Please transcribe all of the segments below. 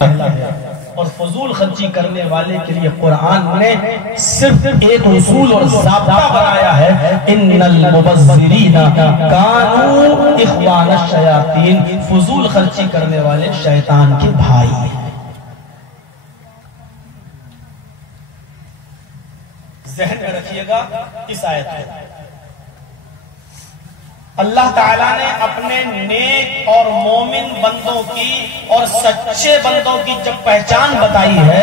और फजूल खर्ची करने वाले के लिए कुरान ने सिर्फ एक उसूल और ज़ाब्ता बनाया है, इन्नल मुबज़्ज़िरीना कानू इख्वानश शयातीन। फजूल खर्ची करने वाले शैतान के भाई हैं। ज़हन में रखिएगा इस आयत को। अल्लाह ताला ने अपने नेक और मोमिन बंदों की और सच्चे बंदों की जब पहचान बताई है,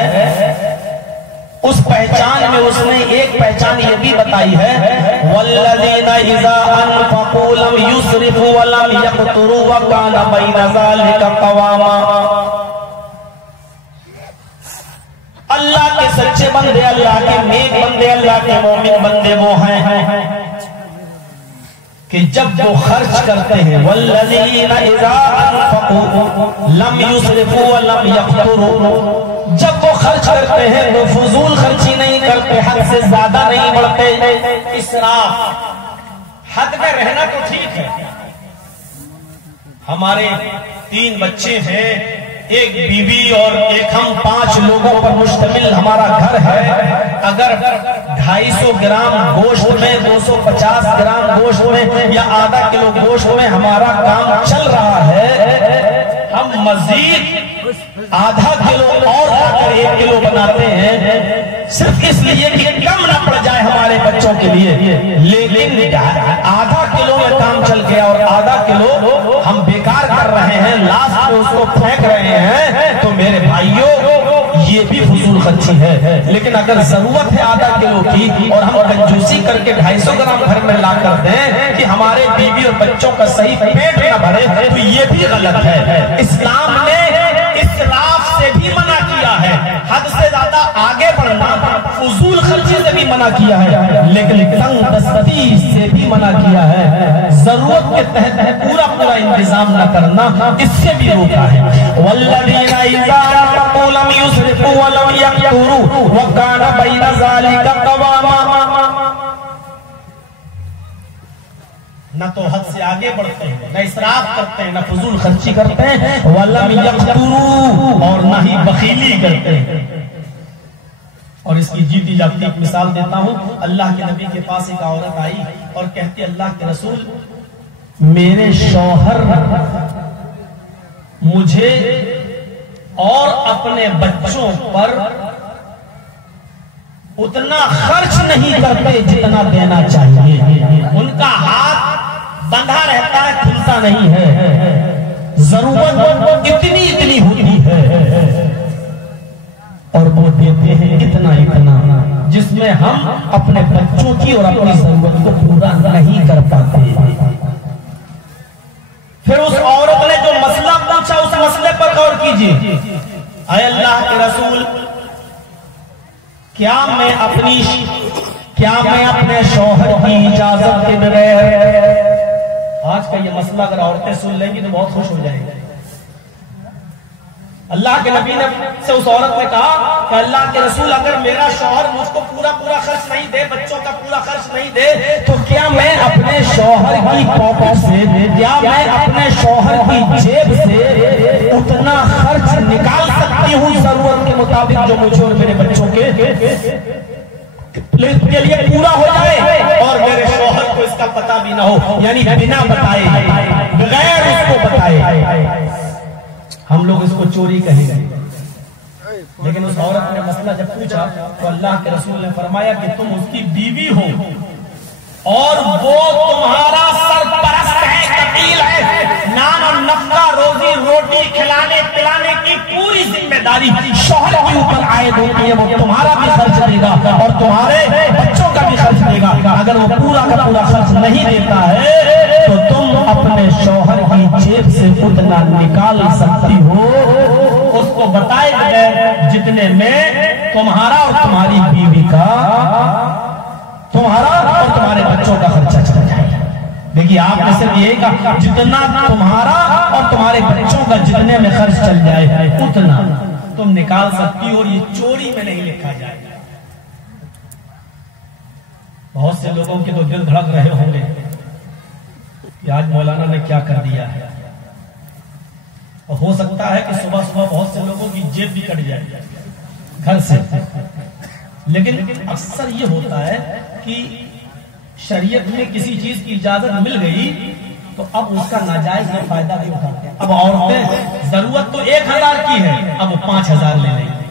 उस पहचान में उसने एक पहचान ये भी बताई है, वल्लज़ीना इज़ा अनफ़क़ू लम युस्रिफ़ू व लम यक़्तुरू व काना बैना ज़ालिका क़वामा। अल्लाह के सच्चे बंदे, अल्लाह के नेक बंदे, अल्लाह के मोमिन बंदे वो हैं कि जब वो खर्च करते हैं, वल्लज़ीना इज़ा अनफ़क़ू लम युस्रिफ़ू व लम यक़्तुरू, जब वो खर्च करते हैं तो फजूल खर्ची नहीं करते, हद से ज्यादा नहीं बढ़ते। इसराफ, हद में रहना तो ठीक है। हमारे 3 बच्चे हैं, एक बीवी और एक हम, 5 लोगों पर मुश्तमिल हमारा घर है। अगर 250 ग्राम गोश्त में, 250 ग्राम गोश्त में या आधा किलो गोश्त में हमारा काम चल रहा है, हम मजीद आधा किलो और लाकर 1 किलो बनाते हैं, सिर्फ इसलिए कि कम ना पड़ जाए हमारे बच्चों के लिए। लेकिन आधा किलो में काम चल गया और आधा किलो हम बेकार कर रहे हैं, लास्ट में उसको फेंक रहे हैं, तो मेरे भाइयों ये भी फजूल खर्ची है। लेकिन अगर जरूरत है आधा किलो की और हम कंजूसी करके 250 ग्राम घर में ला कर दें कि हमारे बीवी और बच्चों का सही पेट न भरे, तो ये भी गलत है। इस्लाम ने इसराफ से भी मना किया है, हद से ज्यादा आगे बढ़ना, फजूल खर्ची से भी मना किया है, लेकिन तंगदस्ती से भी मना किया है। जरूरत के तहत पूरा पूरा इंतजाम न करना, इससे भी रोका है। वल्लज़ीना इज़ा अनफ़क़ू लम युस्रिफ़ू व लम यक़्तुरू व काना बैना ज़ालिका क़वामा। न तो हद से आगे बढ़ते हैं, न इसराफ करते हैं, न फजूल खर्ची करते हैं, वलम यक़्तुरू, और न ही बखीली करते हैं। और इसकी जीती जागती एक मिसाल देता हूं। अल्लाह के नबी के पास एक औरत आई और कहती, अल्लाह के रसूल, मेरे शौहर मुझे और अपने बच्चों पर उतना खर्च नहीं करते जितना देना चाहिए। उनका हाथ बंधा रहता है, खुलता नहीं है, जरूरत इतनी होती है और वो देते हैं इतना जिसमें हम अपने बच्चों की और अपनी जरूरत को पूरा नहीं कर पाते। फिर उस औरत ने जो मसला पूछा, उस मसले पर गौर कीजिए। अय अल्लाह के रसूल, क्या मैं अपने शौहर की इजाजत के बगैर, आज का ये मसला अगर औरतें सुन लेंगी तो बहुत खुश हो जाएंगी। अल्लाह के नबी ने से उस औरत ने कहा कि अल्लाह के रसूल, अगर मेरा शौहर मुझको पूरा खर्च नहीं दे, बच्चों का पूरा खर्च नहीं दे, तो क्या मैं अपने शौहर की पॉकेट से, क्या मैं अपने शौहर की जेब से उतना खर्च निकाल सकती हूँ जरूरत के मुताबिक, जो मुझे और मेरे बच्चों के लिए पूरा हो जाए और मेरे शौहर को इसका पता भी ना हो, यानी बिना बताए, बगैर उसको बताए। हम लोग इसको चोरी कहेंगे। लेकिन उस औरत ने मसला जब पूछा तो अल्लाह के रसूल ने फरमाया कि तुम उसकी बीवी हो और वो तुम्हारा सरपरस्त है, कफील है, नान और नफका, रोजी रोटी खिलाने पिलाने की पूरी जिम्मेदारी शौहर के ऊपर आयद होती है। वो तुम्हारा भी खर्च देगा और तुम्हारे बच्चों का भी खर्च देगा। अगर वो पूरा का पूरा खर्च नहीं देता है तो तुम अपने शौहर की जेब से उतना निकाल सकती हो, उसको बताए गए जितने में तुम्हारा और तुम्हारी बीवी का, तुम्हारा और तुम्हारे बच्चों का खर्चा चल जाएगा। देखिए, आपने सिर्फ यही कहा जितना तुम्हारा और तुम्हारे बच्चों का जितने में खर्च चल जाए उतना तुम निकाल सकती हो, और ये चोरी में नहीं लिखा जाएगा। बहुत से लोगों के तो दिल धड़क रहे होंगे कि आज मौलाना ने क्या कर दिया है। हो सकता है कि सुबह सुबह बहुत से लोगों की जेब भी कट जाए घर से, लेकिन अक्सर ये होता है कि शरीयत में किसी चीज की इजाजत मिल गई तो अब उसका नाजायज में फायदा भी उठाते हैं। अब औरतें जरूरत तो 1000 की है, अब वो 5000 ले लेंगे,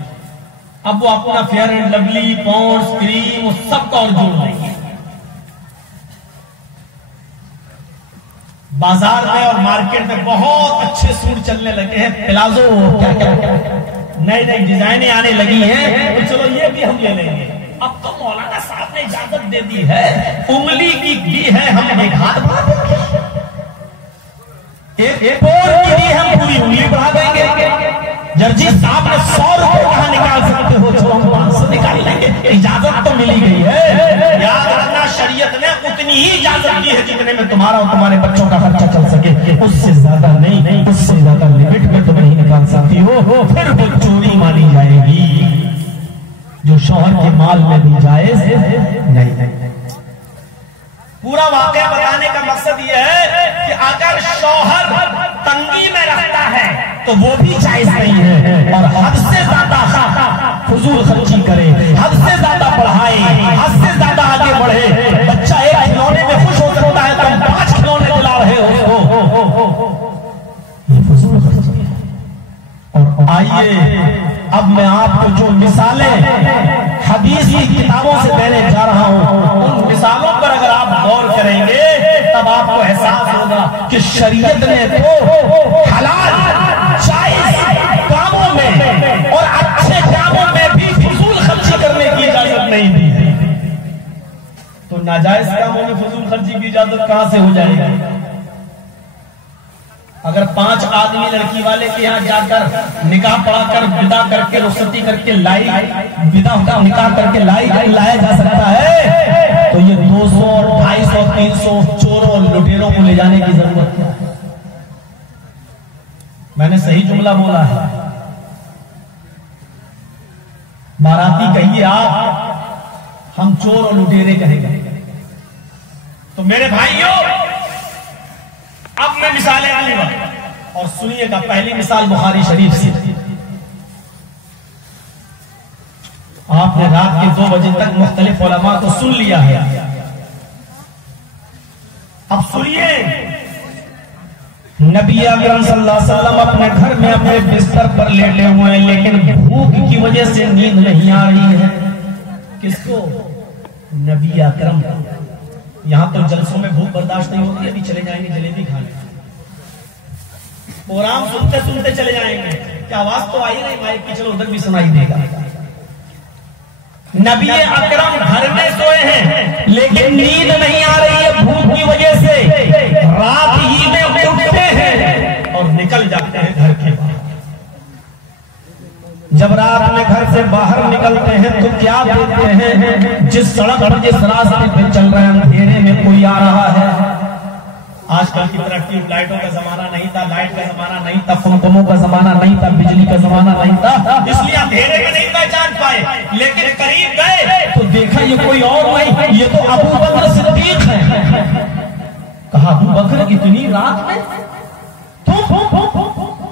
अब वो अपना Fair and Lovely, Pond's, cream, वो सबका और जोड़ लेंगे। बाजार में और मार्केट में बहुत अच्छे सूट चलने लगे हैं, प्लाजो क्या क्या नई नई डिजाइनें आने लगी हैं, तो चलो ये भी हम ले लेंगे। अब तो मौलाना साहब ने इजाजत दे दी है, उंगली की है, हम एक हाथ बढ़ा देंगे, एक पोर की दी हम पूरी उंगली बढ़ा देंगे। जर्जी साहब ने 100 रुपए कहां निकाल सकते हो, चलो हम 500 निकाल लेंगे, इजाजत तो मिली गई है। याद रखना, शरीयत ने उतनी ही इजाजत दी है जितने में तुम्हारा और तुम्हारे बच्चों का खर्चा चल सके, उससे ज्यादा नहीं, उससे ज्यादा लिमिट में तुम नहीं निकाल सकती हो, फिर वो चोरी मानी जाएगी जो शौहर के माल में भी जायज नहीं। पूरा वाकया बताने का मकसद यह है कि अगर शौहर तंगी में रखता है तो वो भी जायज नहीं है, और हद से ज्यादा फजूल खर्ची करे, हद से ज्यादा पढ़ाए, हद से ज्यादा आगे बढ़े। बच्चा एक खिलौने में खुश हो सकता है, तुम 5 खिलौने दिला रहे हो, ये फजूल खर्ची है। और आइए अब मैं आपको जो मिसालें हदीस की किताबों से देने जा रहा हूं, उन मिसालों पर अगर आप गौर करेंगे तब आपको एहसास होगा कि शरीयत ने तो हलाल जायज कामों में और अच्छे कामों में भी फजूल खर्ची करने की इजाजत नहीं दी, तो नाजायज कामों में फजूल खर्ची की इजाजत कहां से हो जाएगी? अगर 5 आदमी लड़की वाले के यहाँ जाकर निकाह पढ़ाकर विदा करके रुखसती करके विदा का निकाह करके लाया जा सकता है, तो ये 200 और 250 300 चोरों और लुटेरों को ले जाने की जरूरत है। मैंने सही जुमला बोला है, बाराती कहिए आप, हम चोर और लुटेरे कहेंगे। तो मेरे भाइयों, अब मैं मिसालें आऊंगा और सुनिएगा। पहली मिसाल बुखारी शरीफ से। आपने रात के 2 बजे तक मुख्तलिफ उलमा को सुन लिया है, अब सुनिए। नबी अकरम सल्लल्लाहु अलैहि वसल्लम अपने घर में अपने बिस्तर पर लेटे हुए हैं, लेकिन भूख की वजह से नींद नहीं आ रही है। किसको? नबी अकरम को। यहां तो जलसों में भूख बर्दाश्त नहीं होती, अभी चले जाएंगे जलेबी खाने, प्रोग्राम सुनते सुनते चले जाएंगे, क्या आवाज तो आई नहीं माइक की, चलो उधर भी सुनाई देगा। नबी अकरम घर में सोए हैं, लेकिन नींद नहीं आ रही है भूख की वजह से। रात ही में उठते हैं और निकल जाते हैं घर के बाहर। जब रात में घर से बाहर निकलते हैं तो क्या देखते हैं? जिस सड़क पर जिस रास्ते पे चल रहे हैं, अंधेरे में कोई आ रहा है। आजकल की तरह ट्यूब लाइटों का जमाना नहीं था, लाइट का जमाना नहीं था, फुमफुमों का जमाना नहीं था, बिजली का जमाना नहीं था, इसलिए अंधेरे में नहीं पहचान पाए। लेकिन करीब गए तो देखा ये कोई और नहीं, ये तो अबू बकर सिद्दीक है। कहा, अबू बकर इतनी रात में तुम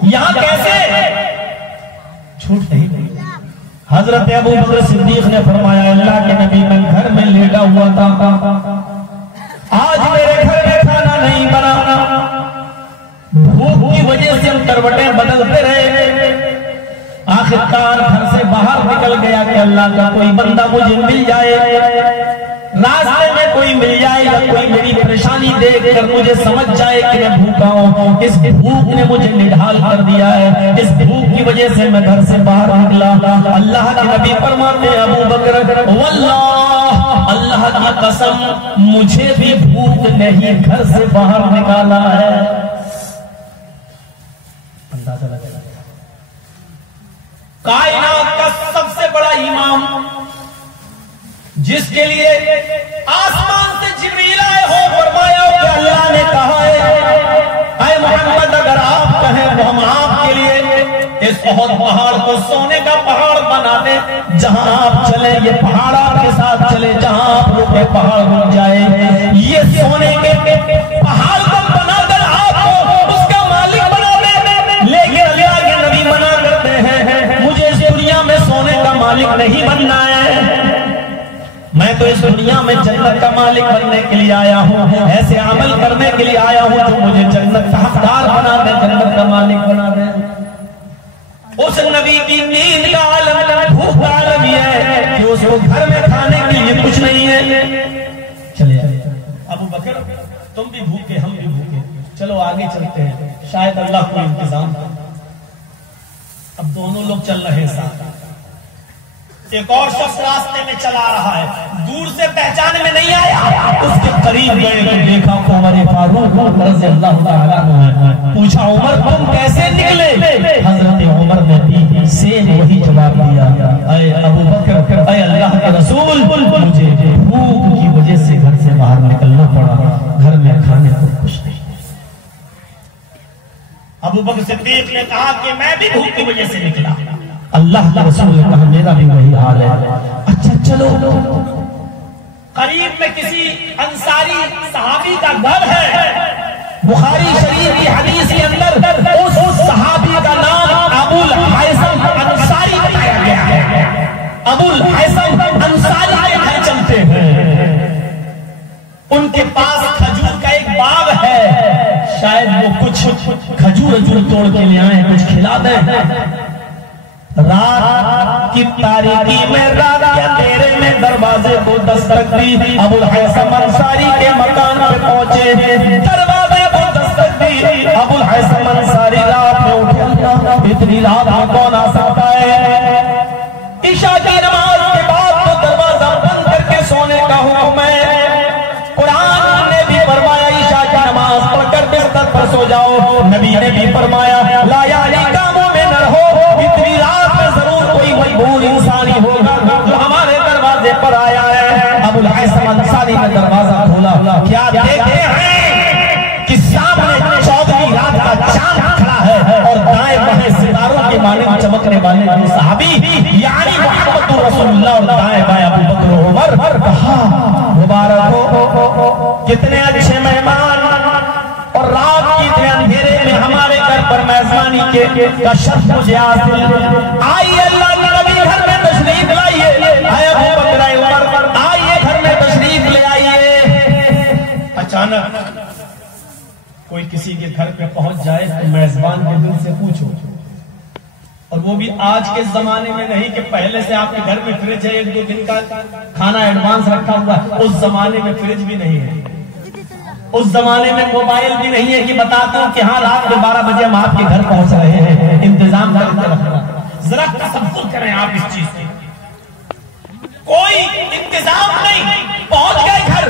यहाँ कैसे? छूट नहीं गई। हजरत अबू बकर सिद्दीक ने फरमाया, अल्लाह के नबी, मैं घर में लेटा हुआ था, आज मेरे घर में खाना नहीं बना, भूख की वजह से हम करवटें बदलते रहे। आखिरकार घर से बाहर निकल गया कि अल्लाह का कोई बंदा मुझे मिल जाए, रास्ते में कोई मिल जाए या कोई मेरी परेशानी देखकर मुझे समझ जाए कि मैं भूखा हूँ। इस भूख ने मुझे निढाल कर दिया है, इस भूख की वजह से मैं घर से बाहर निकला। अल्लाह के नबी फरमाते हैं, अबू बकर, वल्लाह, अल्लाह की कसम, मुझे भी भूख नहीं घर से बाहर निकाला है। अंदाजा लगा, कायनात का सबसे बड़ा इमाम, जिसके लिए आसमान से जिब्रील आए हो, फरमाया कि अल्लाह ने कहा है, ऐ मोहम्मद, अगर आप कहें तो हम आपके लिए इस बहुत पहाड़ को सोने का पहाड़ बना दे, जहां आप चले ये पहाड़ आपके साथ चले, जहां आप रुके पहाड़ रुक जाए। ये सोने के पहाड़ को बनाकर आपको उसका मालिक बना दे, लेकिन मालिक नहीं बनना है, मैं तो इस दुनिया में जन्नत का मालिक बनने के लिए आया हूँ, ऐसे अमल करने के लिए आया हूँ जो मुझे जन्नत का हकदार बना दे, जन्नत का मालिक बना दे। उस नबी की नींद का आलम, भूख का आलम ये है कि उसको घर में खाने के लिए कुछ नहीं है। चलिए अबू बकर, तुम भी भूखे, हम भी भूखे, चलो आगे चलते हैं, शायद अल्लाह को इंतजाम करे। अब दोनों लोग चल रहे साथ, एक और शख्स रास्ते में चला रहा है, दूर से पहचान में नहीं आया, उसके करीब गए तो देखा उमर फारूक रज़ी अल्लाह तआला अन्हु। पूछा उमर तुम कैसे निकले? हजरत उमर ने भी सेम वही जवाब दिया, अय अबू बकर, अय अल्लाह के रसूल, मुझे भूख की वजह से घर से बाहर निकलना पड़ा, घर में खाने को कुछ नहीं। अबू बकर सिद्दीक ने कहा कि मैं भी भूख की वजह से निकला। अल्लाह के रसूल ने कहा मेरा भी वही हाल है। अच्छा चलो, करीब में किसी अंसारी सहाबी का घर है, बुखारी शरीफ की हदीस के अंदर उस सहाबी का नाम अबुल हैसम अंसारी बताया गया है। अबुल हैसम अंसारी के घर चलते हैं, उनके पास खजूर का एक बाग है, शायद वो कुछ खजूर तोड़ के ले आए, कुछ खिला दें। रात की तारीकी में, रात के अंधेरे में दरवाजे को दस्तक दी, अबुल हैसम अंसारी के मकान पे पहुंचे, दरवाजे को दस्तक दी। अबुल हैसम अंसारी रात में उठे, इतनी रात में कौन आ सकता है? ईशा की नमाज के बाद तो दरवाजा बंद करके सोने का हुक्म है। कुरान ने भी फरमाया ईशा की नमाज पढ़कर बिस्तर पर सो जाओ, नबी ने भी फरमाया लायाली कामों में न रहो, इतनी रात में जरूर कोई मजबूर इंसानी होगा जो हमारे दरवाजे पर आया है। अबुल हैसम अंसारी ने दरवाजा खोला, क्या देखते हैं कि सामने चौदहवीं रात का चांद खड़ा है और दाएं बाएं सितारों के मालिक चमकने वाले जो सहाबी यानी मुहम्मद रसूलुल्लाह और दाएं बाएं अबू बकर उमर। कहा मुबारक हो, कितने अच्छे मेहमान, और रात के इतने अंधेरे में हमारे घर पर मेजबानी के का शर्फ मुझे हासिल। आइए अल्लाह के नबी घर में तशरीफ लाइए, अबू बकर उमर आइए घर में तशरीफ ले आइए। अचानक कोई किसी के घर पे पहुंच जाए तो मेजबान के दिल से पूछो, और वो भी आज के जमाने में नहीं कि पहले से आपके घर में फ्रिज है, 1-2 दिन का खाना एडवांस रखा हुआ, उस जमाने में फ्रिज भी नहीं है, उस जमाने में मोबाइल भी नहीं है कि बताता हूं कि हाँ रात में 12 बजे हम आपके घर पहुंच रहे हैं, इंतजाम करके रखना। जरा तसव्वुर करें आप इस चीज की, कोई इंतजाम नहीं, पहुंच गए घर।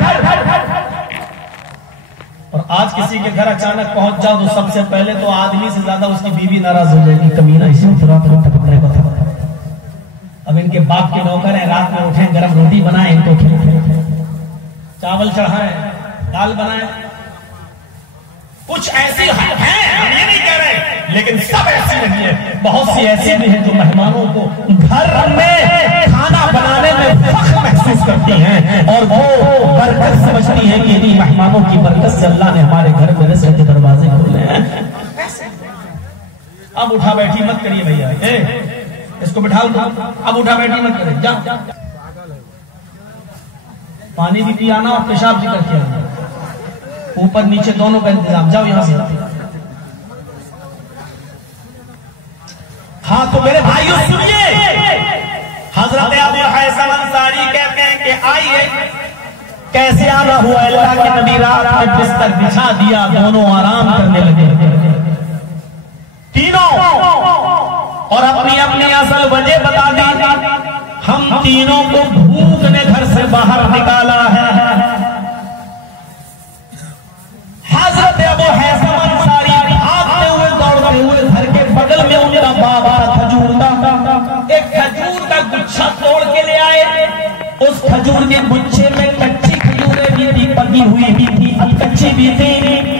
और आज किसी के घर अचानक पहुंच जाओ तो सबसे पहले तो आदमी से ज्यादा उसकी बीवी नाराज हो जाएगी, कमीना इसी पकड़े को। अब इनके बाप के नौकर हैं, रात में उठे गरम रोटी बनाए, इनको खिलाए, चावल चढ़ाए, दाल बनाए, कुछ ऐसी हैं, हम ये नहीं कह रहे, लेकिन सब ऐसी नहीं है। बहुत सी ऐसी भी है जो मेहमानों को घर में खाना बनाने में फख्र महसूस करती हैं और वो बरकत समझती हैं कि इन मेहमानों की बरकत से अल्लाह ने हमारे घर में रिज़्क़ के दरवाजे खोले हैं। अब उठा बैठी मत करिए भैया, इसको बिठा दो, अब उठा बैठी मत करिए, जाओ पानी भी पियाना और पेशाब भी करके आना, ऊपर नीचे दोनों का इंतजाम, जाओ यहां से। हाँ तो मेरे भाइयों सुनिए, हजरत अबू हैसम अंसारी कहते हैं कि आइए, कैसे आना हुआ? अल्लाह के नबी रात में बिस्तर बिछा दिया, दोनों आराम करने लगे तीनों, और अपनी अपनी असल वजह बता दी। हम तीनों को भूख ने घर से बाहर निकाला है। हजरत अबू हैसम अंसारी भागते हुए दौड़ते हुए घर के बगल में उनका बाग था खजूर का, एक खजूर का गुच्छा तोड़ के ले आए। उस खजूर के गुच्छे में कच्ची खजूरें भी थी, पकी हुई भी थी, कच्ची भी थी,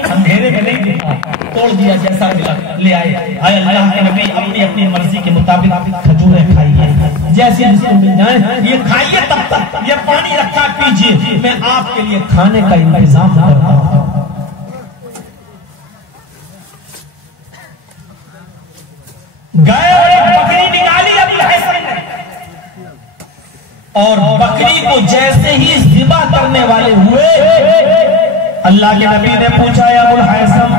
अंधेरे में नहीं दिखा, तोड़ दिया जैसा मिला ले आए। अल्लाह के नबी अपनी अपनी मर्जी के मुताबिक खजूरें खाइए, जैसे जिसको मिल जाए ये खाइए, तब तक ये पानी रखा पीजिए, मैं आपके लिए खाने का इंतजाम करता हूं। गए और एक बकरी निकाली अबू हैसम ने, और बकरी को जैसे ही ज़िबा करने वाले हुए, अल्लाह के नबी ने पूछा, या अबुल हैसम,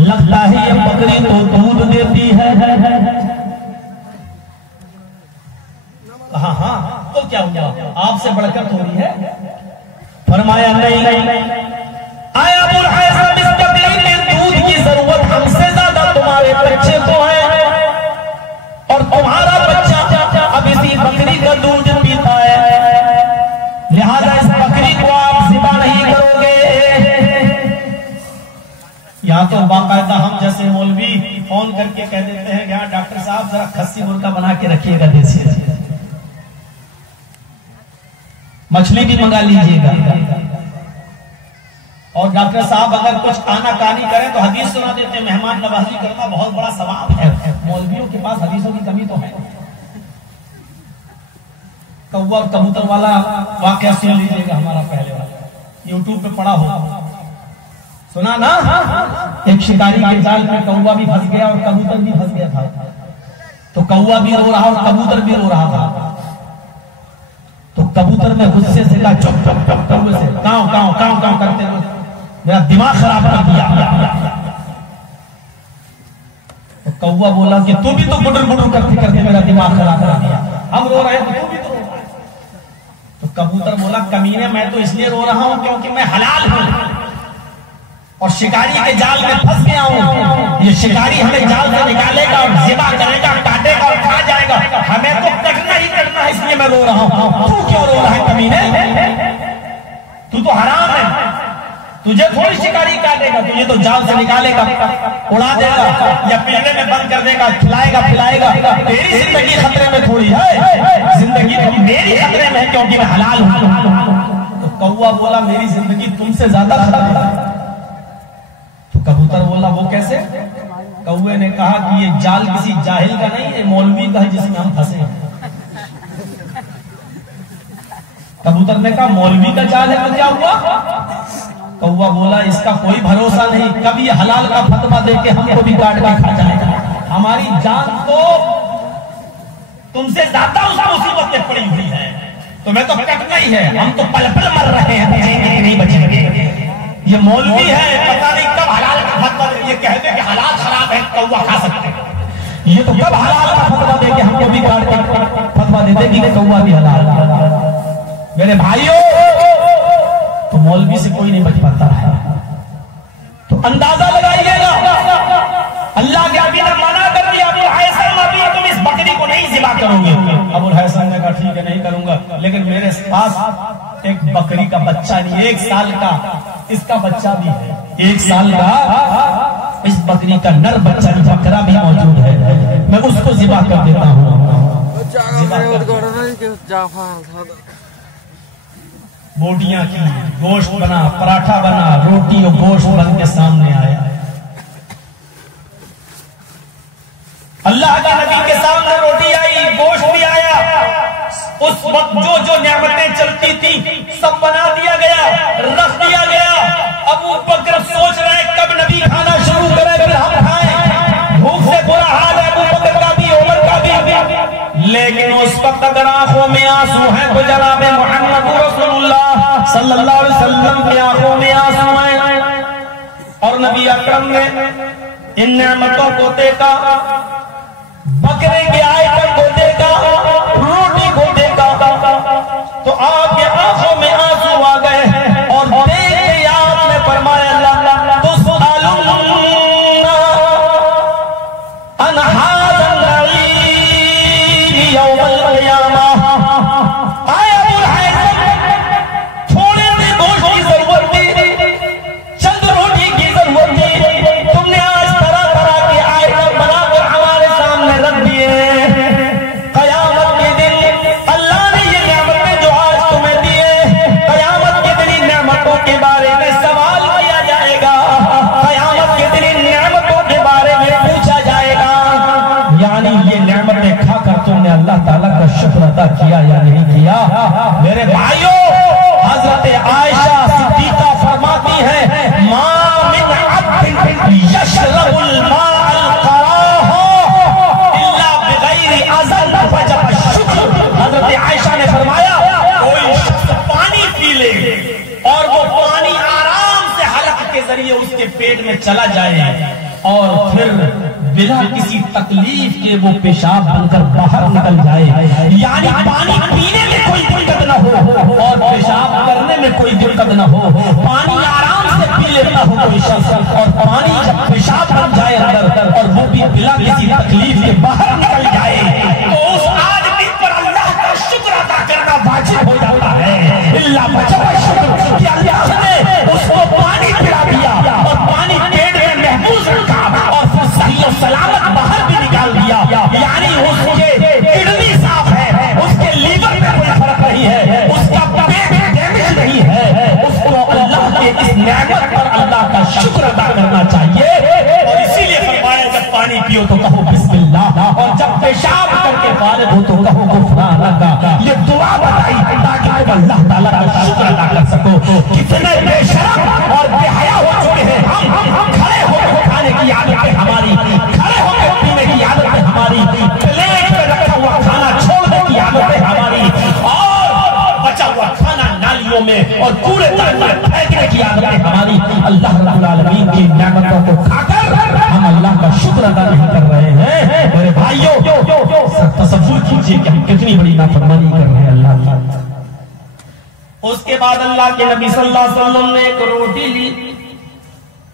लगता है ये बकरी तो दूध देती है। हाँ हाँ, तो क्या हुआ, आपसे बढ़कर थोड़ी है? फरमाया नहीं, आया अबुल हैसम, इस बकरी में दूध की जरूरत हमसे ज्यादा तुम्हारे बच्चे को है, और तुम्हारा बच्चा अब इसी बकरी का दूध पीता है, लिहाजा इस बकरी को आप ज़िबा नहीं करोगे। या तो बाकायदा हम जैसे मौलवी फोन करके कह देते हैं, यहाँ डॉक्टर साहब जरा खस्सी मुर्गा बना के रखिएगा, देसी मछली भी मंगा लीजिएगा। और डॉक्टर साहब अगर कुछ आनाकानी करें तो हदीस सुना देते हैं, मेहमान नवाजी करना बहुत बड़ा सवाब है। मौलवियों के पास हदीसों की कमी तो है। कौवा और कबूतर वाला वाकया सुन लीजिएगा, हमारा पहले वाला यूट्यूब पे पड़ा हो, सुना ना? एक शिकारी के जाल में कौवा भी फंस गया और कबूतर भी फंस गया था। तो कौवा भी रो रहा और कबूतर भी रो रहा था। तो कबूतर में गुस्से से कहा, चुप चुप चुप, कौवे से काव काव काव काव करते रहो, मेरा दिमाग खराब कर दिया। तो कौवा बोला कि तू भी तो बुडर बुडर करते करते मेरा दिमाग खराब कर दिया, हम रो रहे हैं तू भी तो रो रहा है। तो कबूतर बोला, कमीने मैं तो इसलिए रो रहा हूं क्योंकि मैं हलाल हूं और शिकारी के जाल में फंस गया हूं। ये शिकारी हमें जाल से निकालेगा और ज़िबा करेगा, काटेगा और खा जाएगा, हमें तो कटना ही कटना है, इसलिए मैं रो रहा हूं। तू क्यों रो रहा है कमीने? तू तो हराम है, तुझे थोड़ी शिकारी काटेगा, तुझे तो जाल से निकालेगा, उड़ा देगा या पिंजरे में बंद कर देगा, खिलाएगा पिलाएगा। तेरी जिंदगी खतरे में थोड़ी है, जिंदगी तो मेरी खतरे में है क्योंकि मैं हलाल हूं। तो कौवा बोला, मेरी जिंदगी तुमसे ज्यादा खतरे में। तो कबूतर बोला, वो कैसे? कौवे ने कहा कि ये जाल किसी जाहिल का नहीं, ये मौलवी का है जिसमें हम फंसे। कबूतर ने कहा, मौलवी का जाल है तो क्या हुआ? कौवा बोला, इसका कोई भरोसा नहीं, कभी हलाल का फतवा देके हमको भी काट के खा जाएगा। हमारी जान तो तुमसे ज्यादा उस मुसीबत में पड़ी हुई है, तुम्हें तो कटना ही है, हम तो पल पल मर रहे हैं, बचेंगे नहीं बचेंगे। ये मौलवी है, पता नहीं कब हलाल का फतवा दे, ये कहते कि हलाल खराब है, कौवा खा सकते हैं, ये तो कब हलाल का फतवा देके हमको भी काट के फतवा दे देगी कि कौवा भी हलाल। मेरे भाइयों, तो मौलवी से कोई नहीं बच पाता है। तो अंदाजा लगाइएगा, अल्लाह के नबी ने मना कर दिया, अबुल हैसम अभी तुम इस बकरी को नहीं ज़िबा करोगे। अबुल हैसम ने कहा, ठीक है नहीं करूंगा, लेकिन मेरे पास एक बकरी का बच्चा नहीं, 1 साल का इसका बच्चा भी है, 1 साल का इस बकरी का नर बच्चा बकरा भी मौजूद है, मैं उसको ज़िबा कर देता हूँ। बोटियां की, गोश्त बना, पराठा बना, रोटी और गोश्त बन के सामने आया। अल्लाह के नबी के सामने रोटी आई, गोश्त भी आया। उस वक्त जो जो नेमतें चलती थी सब बना दिया गया, रख दिया गया। अबू बकर सोच रहे कब नबी खाना शुरू करे फिर हम खाएं। भूख से बुरा हाल है अबू बकर का भी, उमर का भी, लेकिन उस वक्त अगर आंखों में आंसू हैं तो जनाब मोहम्मद रसूलुल्लाह सल्लल्लाहु अलैहि वसल्लम की आंखों में आंसू हैं। और नबी अकरम ने इन नेमतों को देखा, बकरे के आइटम को देखा, रोटी को देखा, तो आपकी आंखों में आंसू आ गए और देखते आपने फरमाया, तो किया या नहीं किया। मेरे भाइयों, हजरत आयशा सिद्दीका फरमाती है, मा मिन अब्दिन यशरबुल माअल कराहा इल्ला बिगैरि अज़न फजब शुक्र। हजरत उसके पेट में चला जाए और फिर बिना किसी तकलीफ के वो पेशाब बनकर बाहर निकल जाए, यानी पानी पीने में कोई दिक्कत न हो और पेशाब करने में कोई दिक्कत न हो, पानी आराम से पी लेता हो कोई शख्स, और पानी जब पेशाब बन जाए अंदर और वो भी बिना किसी तकलीफ के बाहर निकल जाए, तो उस आदमी पर अल्लाह का शुक्र अदा करना वाजिब हो जाता है। अल्लाह बचा शुक्र कि अल्लाह ने उसको पानी पिला दिया और पानी पेट में महफूज रखा और फिर सही और सलामत बाहर भी निकाल दिया, यानी उसके किडनी साफ है, उसके लीवर में कोई फर्क नहीं है, उसका पेट डैमेज नहीं है, उसको अल्लाह के इस नेमत पर अल्लाह का शुक्र अदा करना चाहिए। और इसीलिए फरमाया जब पानी पियो तो कहो बिस्मिल्लाह, और जब पेशाब करके फारिग हो तो कहो गुफरानक। ये दुआ बताई ताकि तुम अल्लाह ताला का शुक्र अदा कर सको। कितने बेशरम और बेहया हो चुके हैं हम खड़े होकर खाने की आदत है हमारी, खड़े होकर पीने की आदत है हमारी, प्लेट में रखा हुआ खाना छोड़ने की आदत है हमारी, और बचा हुआ खाना नालियों में और कूड़े में फेंकने की आदत है हमारी। अल्लाह रब्बुल आलमीन की नेमतों को खाकर हम अल्लाह का शुक्र अदा नहीं कर रहे हैं। मेरे भाइयों, तसव्वुर कीजिए कि हम कितनी बड़ी नाफरमानी कर रहे हैं अल्लाह की। उसके बाद अल्लाह के नबी सल्लल्लाहु अलैहि वसल्लम ने एक रोटी ली,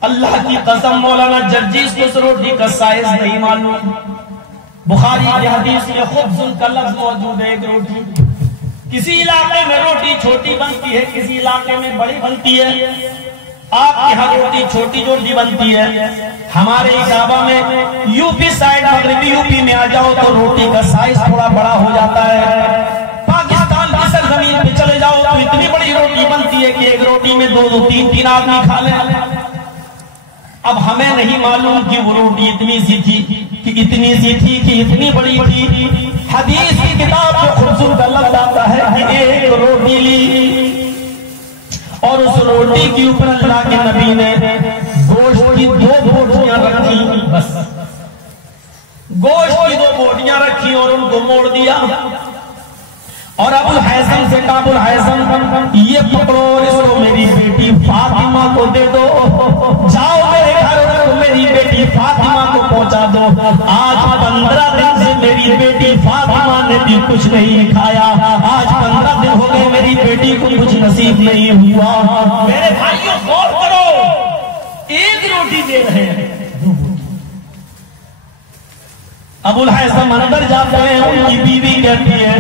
अल्लाह की कसम मौलाना जर्जीस को उस रोटी का साइज नहीं मालूम, बुखारी की हदीस में खुब्ज़ुन का लफ्ज़ मौजूद है। एक रोटी किसी इलाके में रोटी छोटी बनती है, किसी इलाके में बड़ी बनती है। आपके यहाँ रोटी छोटी रोटी बनती है, हमारे इलाका में यूपी साइड मगरबी यूपी में आ जाओ तो रोटी का साइज थोड़ा बड़ा हो जाता है। पाकिस्तान की सरजमीन पे चले जाओ तो इतनी बड़ी रोटी बनती है कि एक रोटी में दो तीन आदमी खा लें। अब हमें नहीं मालूम कि वो रोटी इतनी सी थी कि इतनी सी थी कि इतनी बड़ी थी। हदीस की किताब में खुब्ज़ुन का लफ्ज़ आता है कि एक रोटी ली और उस रोटी के ऊपर अल्लाह के नबी ने गोश्त की 2 बोटियां रखी, बस गोश्त की 2 बोटियां रखी और उनको मोड़ दिया और अबुल हैसम से कहा, अबुल हैसम ये पकड़ो और इसको मेरी बेटी फातिमा को दे दो, जाओ मेरे घर में मेरी बेटी फातिमा को पहुंचा दो। आज 15 दिन से मेरी बेटी फातिमा ने भी कुछ नहीं खाया, आज 15 दिन हो गए मेरी बेटी को कुछ नसीब नहीं हुआ। मेरे भाइयों गौर करो, एक रोटी दे रहे हैं। अबुल हैसम अंदर जाते हैं, उनकी बीवी कहती है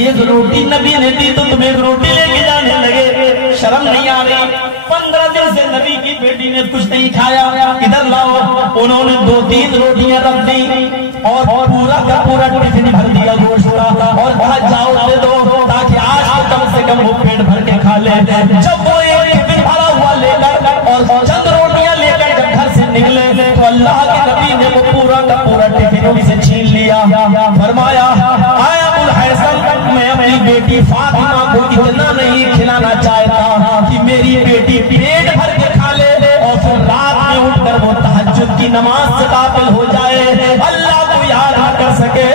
एक रोटी नबी ने दी तो तुम एक रोटी लेके जाने लगे, शर्म नहीं आ रही? 15 दिन से नबी की बेटी ने कुछ नहीं खाया, इधर लाओ। उन्होंने 2-3 रोटियां रख दी और पूरा का पूरा टिफिन भर दिया गोश्त का और कहा जाओ दे दो ताकि आज तो कम से कम वो पेट भर के खा ले। जब वो एक टिफिन भरा हुआ लेकर और चंद रोटियां लेकर जब घर से निकले तो अल्लाह के नबी ने वो पूरा का पूरा टिफिन उनसे छीन लिया। फरमाया आए अबुल हैसम, मैं अपनी बेटी फातिमा को इतना नहीं खिलाना चाहता कि मेरी बेटी पेट भर के खा ले और फिर रात में उठकर वो तहज्जुद की नमाज से काबिल हो जाए, अल्लाह को याद न कर सके,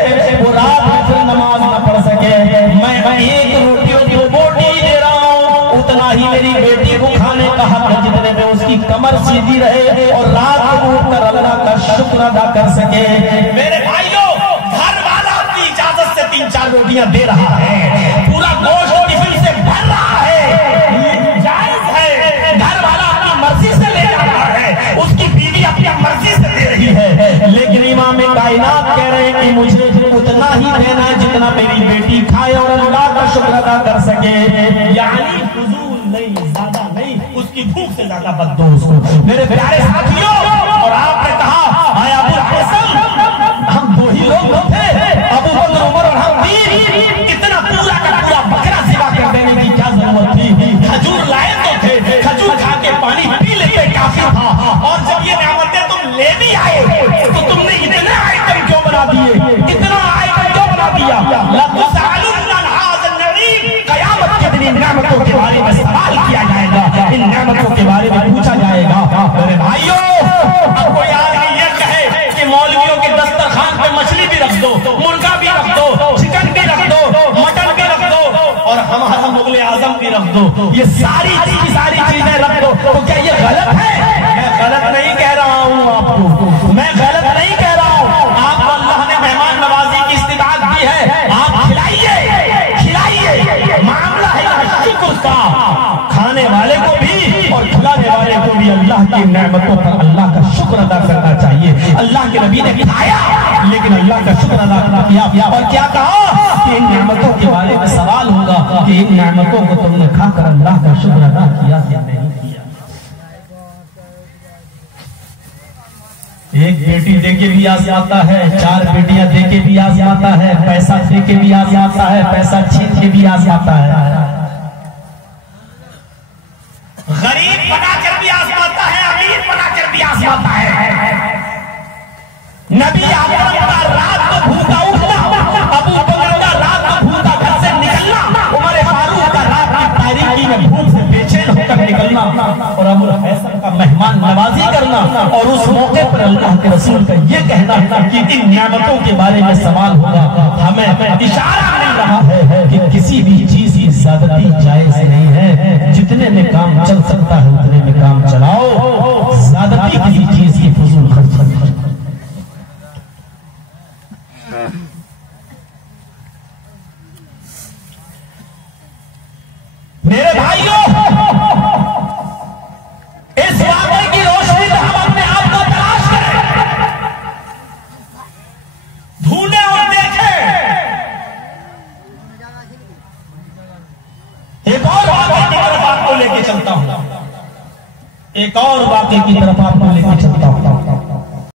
वो रात में फिर नमाज न पढ़ सके। मैं एक रोटी और 2 बोटी दे रहा हूँ, उतना ही मेरी बेटी को खाने का हक है जितने में उसकी कमर सीधी रहे और रात को उठकर अल्लाह का शुक्र अदा कर सके। मेरे भाइयों, घर वाला अपनी इजाजत से 3-4 रोटियां दे रहा है, पूरा गोश्त टिफिन से भर रहा है, जायज है। घर वाला अपनी मर्जी से ले जा रहा है, उसकी बीवी अपनी मर्जी से दे रही है, लेकिन इमाम कायनात कह रहे हैं कि मुझे उतना ही देना है जितना मेरी बेटी खाए और अल्लाह का शुक्र अदा कर सके, यानी फुजूल नहीं, ज्यादा नहीं, उसकी भूख से ज्यादा बद दो उसको। मेरे प्यारे साथियों, और आपने कहा आए अबुल हैसम, हम 2 ही लोग थे, अबू बकर उमर और हम 3, इतना पूरा का पूरा बकरा सिवा कर देने की क्या जरूरत थी? खजूर लाए तो थे, खजूर खा के पानी पी लेते काफी था, और जब ये नेमतें तुम ले भी आए तो तुमने इतने आइटम क्यों बना दिए, इतना आइटम क्यों बना दिया? कयामत के दिन इन नेमतों के बारे में सवाल किया जाएगा, इन नेमतों के बारे में पूछा जाएगा। मेरे भाइयों, अब कोई आदमी ये कहे कि मौलवियों के दस्तरखान पे मछली भी रख दो, मुर्गा भी रख दो, चिकन भी रख दो, मटन भी रख दो और हमारा मुग़ल-ए-आज़म भी रख दो, ये सारी चीजें रख दो, तो क्या ये गलत है? मैं गलत की नेमतों पर अल्लाह का शुक्र अदा करना चाहिए। अल्लाह के नबी ने खाया लेकिन अल्लाह का शुक्र अदा किया और क्या कहा कि इन नेमतों के बारे में सवाल होगा कि इन नेमतों को तुमने खाकर अल्लाह का शुक्र अदा किया या नहीं किया। एक बेटी देके भी आजमाता है, 4 बेटियां देके भी आजमाता है, पैसा देके भी आजमाता है, पैसा छीन के भी आजमाता है, गरीब बनाकर भी आजमाता है, अमीर बनाकर भी आजमाता है। नबी आदम का रात को भूखा उठना, अबू बकर का रात को भूखा घर से निकलना, उमर फारूक का रात की तारीकी में भूख से बेचैन होकर निकलना और अबू फैसल का मेहमान नवाजी करना और उस मौके पर अल्लाह के रसूल का ये कहना कि इन नेमतों के बारे में सवाल होगा। हमें इशारा मिल रहा है कि किसी भी चीज की ज्यादती जायज नहीं है। जितने में काम चल सकता है उतने में काम चलाओ, ज्यादती किसी चीज की फजूल खर्च मत करो। मेरे भाइयों, इस वाक़े की रोशनी में हम अपने आप को तलाश करें, ढूंढें और देखें। एक और वाक़े की तरफ आपको लेके चलता हूं, एक और वाक़े की तरफ आपको लेके चलता हूं।